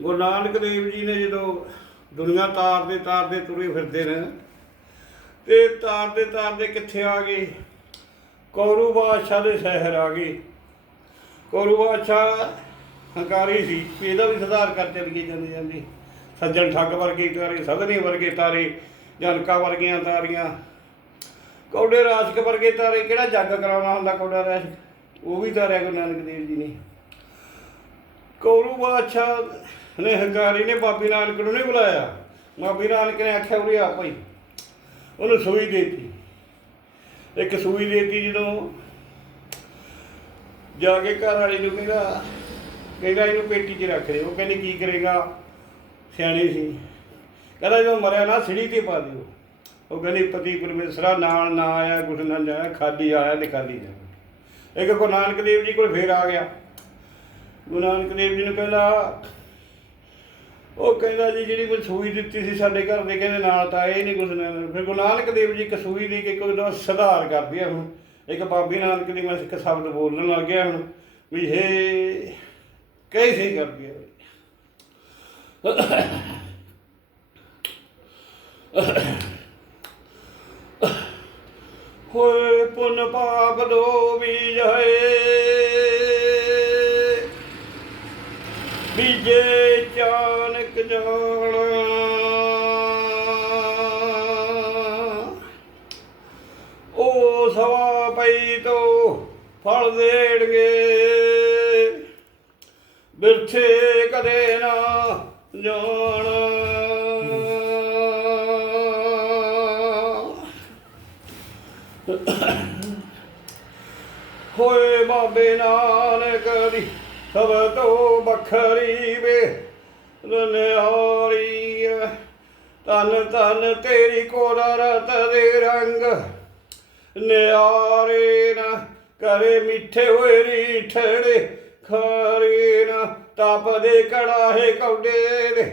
ਗੁਰੂ ਨਾਨਕ ਦੇਵ ਜੀ ਨੇ ਜਦੋਂ ਦੁਨੀਆ ਤਾਰਦੇ ਤਾਰਦੇ ਤੁਰੇ ਫਿਰਦੇ ਨੇ, ਤੇ ਤਾਰਦੇ ਤਾਰਦੇ ਕਿੱਥੇ ਆ ਗਏ? ਕੌਰੂ ਬਾਦਸ਼ਾਹ ਦੇ ਸ਼ਹਿਰ ਆ ਗਏ। ਕੌਰੂ ਬਾਦਸ਼ਾਹ ਹੰਕਾਰੀ ਸੀ, ਇਹਦਾ ਵੀ ਸੁਧਾਰ ਕਰ ਚਲੀਏ ਜਾਂਦੇ ਜਾਂਦੇ। ਸੱਜਣ ਠੱਗ ਵਰਗੇ ਤਾਰੇ ਸਗਨੇ ਵਰਗੇ ਤਾਰੇ, ਜਨਕਾ ਵਰਗੀਆਂ ਤਾਰੀਆਂ। ਕੌਡੇ ਰਾਸ਼ਕ ਵਰਗੇ ਤਾਰੇ, ਕਿਹੜਾ ਜੱਗ ਕਰਾਉਣਾ ਹੁੰਦਾ ਕੌੜਾ ਰਾਸ਼ਕ ਉਹ ਵੀ ਤਾਰਿਆ ਗੁਰੂ ਨਾਨਕ ਦੇਵ ਜੀ ਨੇ। ਕੌਰੂ ਬਾਦਸ਼ਾਹ ਨੇ ਹੰਕਾਰੀ ਨੇ ਬਾਬੀ ਨਾਨਕ ਨੂੰ ਨਹੀਂ ਬੁਲਾਇਆ। ਬਾਬੀ ਨਾਨਕ ਨੇ ਆਖਿਆ, ਉਰੇ ਆ ਭਾਈ। ਉਹਨੂੰ ਸੂਈ ਦੇਤੀ। ਇੱਕ ਸੂਈ ਦੇਤੀ ਜਦੋਂ ਜਾ ਕੇ ਘਰ ਵਾਲੀ ਨੂੰ ਕਹਿੰਦਾ ਕਹਿੰਦਾ ਇਹਨੂੰ ਪੇਟੀ 'ਚ ਰੱਖ ਦੇ। ਉਹ ਕਹਿੰਦੀ, ਕੀ ਕਰੇਗਾ? ਸਿਆਣੀ ਸੀ। ਕਹਿੰਦਾ, ਜਦੋਂ ਮਰਿਆ ਨਾ, ਸਿੜੀ ਤੇ ਪਾ ਦਿਓ। ਉਹ ਕਹਿੰਦੀ, ਪਤੀ ਪਰਮੇਸ਼ਰਾ, ਨਾਲ ਨਾ ਆਇਆ, ਕੁਛ ਨਾ ਜਾਇਆ, ਖਾਲੀ ਆਇਆ ਤੇ ਜਾ ਇੱਕ ਗੁਰੂ ਨਾਨਕ ਦੇਵ ਜੀ ਕੋਲ ਫੇਰ ਆ ਗਿਆ। ਗੁਰੂ ਨਾਨਕ ਦੇਵ ਜੀ ਨੂੰ ਕਹਿੰਦਾ ਉਹ ਕਹਿੰਦਾ ਜੀ, ਜਿਹੜੀ ਕੋਈ ਸੂਈ ਦਿੱਤੀ ਸੀ ਸਾਡੇ ਘਰ ਦੇ ਕਹਿੰਦੇ ਨਾਲ ਤਾਂ ਇਹ ਨਹੀਂ ਕੁਛ ਨਾ ਫਿਰ ਗੁਰੂ ਨਾਨਕ ਦੇਵ ਜੀ ਇੱਕ ਸੂਈ ਦੀ ਕਿ ਕੋਈ ਦਾ ਸੁਧਾਰ ਕਰਦੀ ਆ ਹੁਣ। ਇੱਕ ਬਾਬੀ ਨਾਨਕ ਦੀ ਮੈਂ ਇੱਕ ਸ਼ਬਦ ਬੋਲਣ ਲੱਗ ਗਿਆ ਹੁਣ ਵੀ ਇਹ ਕੈਸੇ ਕਰਦੀ ਆ। ਹੋਏ ਪੁੰਨ ਪਾਪ ਦੋ ਬੀਜ ਹੈ ਬੀਜੇ ਚਾਨਕ ਜਾਣਾ। ਉਹ ਸਵਾ ਪਈ ਤੋਂ ਫਲ ਦੇਣਗੇ। ਬਿਰਥੇ ਕਦੇ ਨਾ ਜਾਣਾ। ਹੋਏ ਬਾਬੇ ਨਾਨਕ ਦੀ ਸਭ ਤੋਂ ਬਖਰੀ ਵੇ ਰਨਿਆਰੀ ਤਨ ਤਨ ਤੇਰੀ ਕੋਦਰਤ ਦੇ ਰੰਗ ਨਿਆਰੇ ਨਾ ਕਰੇ ਮਿੱਠੇ ਹੋਏ ਰੀਠੜੇ, ਖਾਰੇ ਨਾ ਤਪਦੇ ਕੜਾਹੇ ਕੌਡੇ ਦੇ,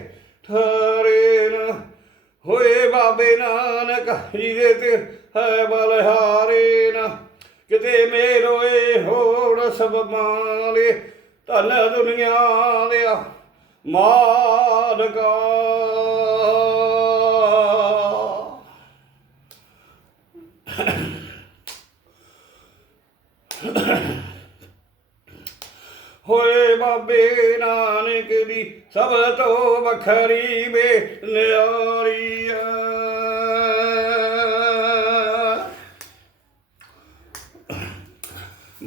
ਠਾਰੇ ਨਾ ਹੋਏ ਬਾਬੇ ਨਾਨਕ, ਜਿਹਦੇ ਤੇ ਹੈ ਬਲਹਾਰੇ ਨਾ। ਕਿਤੇ ਮੇਰੋਏ ਹੋੜ ਸਭ ਮਾਲੇ ਧਨ ਦੁਨੀਆ ਦੇ ਮਾਲਕਾ। ਹੋਏ ਬਾਬੇ ਨਾਨਕ ਦੀ ਸਭ ਤੋਂ ਵੱਖਰੀ ਵੇ ਨਿਆਰੀ ਆ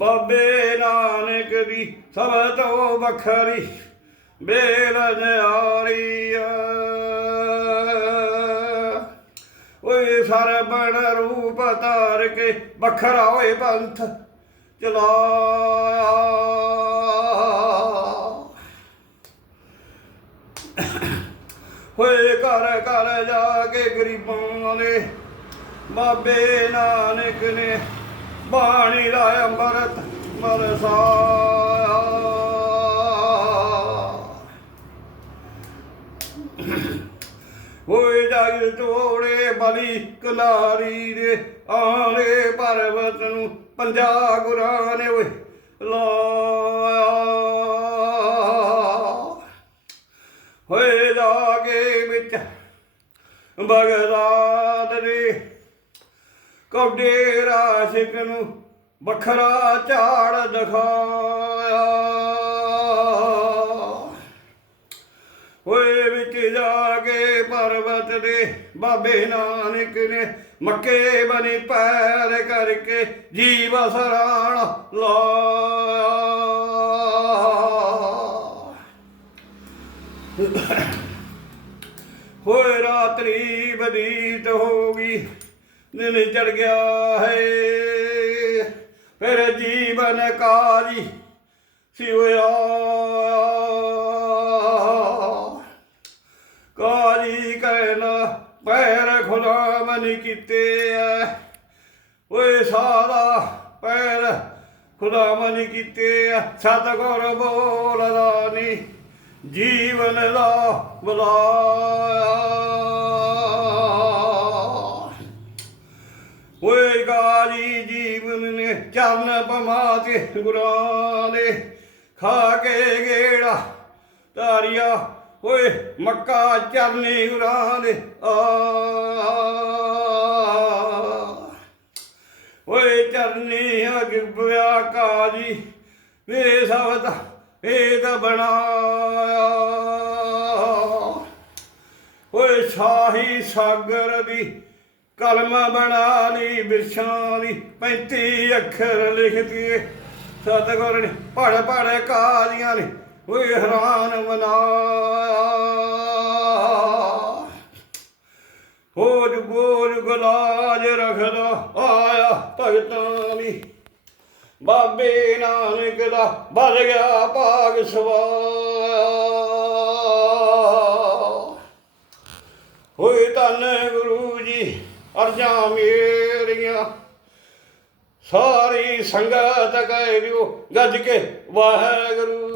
ਬਾਬੇ ਨਾਨਕ ਦੀ ਸਭ ਤੋਂ ਵੱਖਰੀ, ਬੇਲ ਨਿਆਰੀ ਆ। ਓਏ ਸਰਬਣ ਰੂਪ ਧਾਰ ਕੇ ਵੱਖਰਾ ਹੋਏ ਪੰਥ ਚਲਾਇਆ। ਹੋਏ ਘਰ ਘਰ ਜਾ ਕੇ ਗਰੀਬਾਂ ਦੇ ਬਾਬੇ ਨਾਨਕ ਨੇ ਬਾਣੀ ਦਾ ਅੰਮ੍ਰਿਤ ਮਰਸਾਇਆ। ਹੋਏ ਜਗ ਤੋੜੇ ਬਲੀ ਕਲਾਰੀ ਦੇ ਆਲੇ ਪਰਵਤ ਨੂੰ ਪੰਜਾ ਗੁਰਾਂ ਨੇ ਓਏ ਲਾਇਆ। ਹੋਏ ਜਾਗੇ ਵਿੱਚ ਬਗਦਾਦ ਦੇ ਕੌਡੇ ਰਾਸ਼ਿਕ ਨੂੰ ਵੱਖਰਾ ਝਾੜ ਦਿਖਾਇਆ। ਹੋਏ ਵਿੱਚ ਜਾ ਕੇ ਪਰਬਤ ਦੇ ਬਾਬੇ ਨਾਨਕ ਨੇ ਮੱਕੇ ਬਣੀ ਪੈਰ ਕਰਕੇ ਜੀਵ ਸਰਾਣ ਲਾਇਆ। ਹੋਏ ਰਾਤਰੀ ਬਦੀਤ ਹੋ ਗਈ। ਦਿਨ ਚੜ ਗਿਆ ਹੈ। ਫਿਰ ਜੀਵਨ ਕਾਲੀ ਸੀ ਹੋਇਆ ਕਾਲੀ ਕਹਿਣਾ, ਪੈਰ ਖੁਦਾ ਮਨ ਕੀਤੇ ਐ। ਓਏ ਸਾਰਾ ਪੈਰ ਖੁਦਾ ਮਨ ਕੀਤੇ ਐ। ਸਤਿਗੁਰ ਬੋਲਦਾ ਨੀ, ਜੀਵਨ ਦਾ ਬੁਲਾਇਆ। ਓਏ ਜੀਵਨ ਨੇ ਚਰਨ ਪਮਾ ਕੇ ਗੁਰਾਂ ਦੇ ਖਾ ਕੇ ਗੇੜਾ ਤਾਰੀਆ ਓਏ ਮੱਕਾ ਚਰਨੀ ਗੁਰਾਂ ਦੇ ਆ। ਓਏ ਚਰਨੀ ਅਗਿਆ ਕਾਜੀ, ਵੇ ਸਬਦ ਤਾਂ ਬਣਾਇਆ। ਓਏ ਸ਼ਾਹੀ ਸਾਗਰ ਦੀ ਕਲਮ ਬਣਾ ਲਈ ਬਿਰਛਾਂ ਦੀ 35 ਅੱਖਰ ਲਿਖ ਦਿਏ ਸਤਿਗੁਰ ਨੇ ਪੜ ਪੜ ਕਾਲੀਆਂ ਨੇ ਓਏ ਹੈਰਾਨ ਮਨਾਇਆ। ਹੋ ਜੁਗੋ ਗੁਲਾਜ ਰਖਦਾ ਆਇਆ ਭਗਤਾਂ ਦੀ। ਬਾਬੇ ਨਾਨਕ ਦਾ ਵੱਧ ਗਿਆ ਭਾਗ ਸਵਾ ਹੋਏ ਤਨ ਅਰਜਾਂ ਮੇਰੀਆਂ। ਸਾਰੀ ਸੰਗਤ ਕਹਿ ਦਿਓ ਗੱਜ ਕੇ ਵਾਹਿਗੁਰੂ